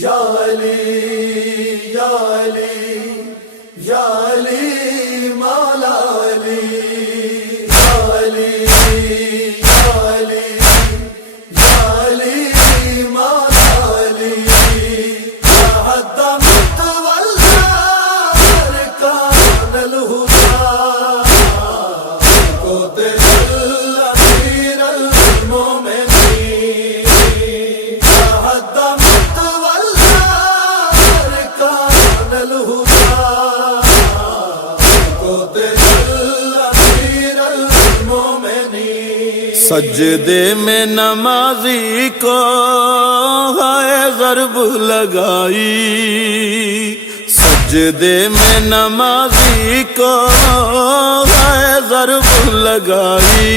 یا علی یا علی یا علی مولا علی یا علی یا علی یا علی مولا علی یا حد متولى ارکان الہدی کو دل امیر المومنین یا حد متولى ارکان الہدی کو دل امیر المومنین سجدے میں نمازی کو ہے ضرب لگائی، سجدے میں نمازی کو ہے ضرب لگائی،